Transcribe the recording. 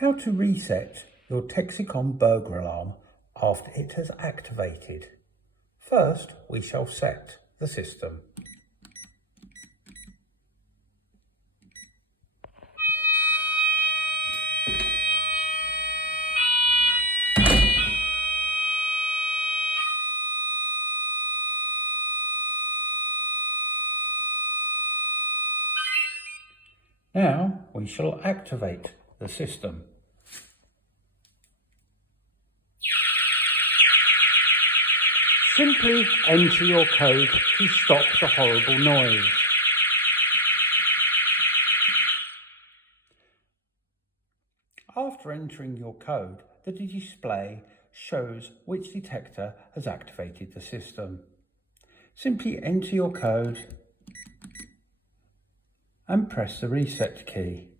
How to reset your Texecom burglar alarm after it has activated. First, we shall set the system. Now we shall activate the system. Simply enter your code to stop the horrible noise. After entering your code, the display shows which detector has activated the system. Simply enter your code and press the reset key.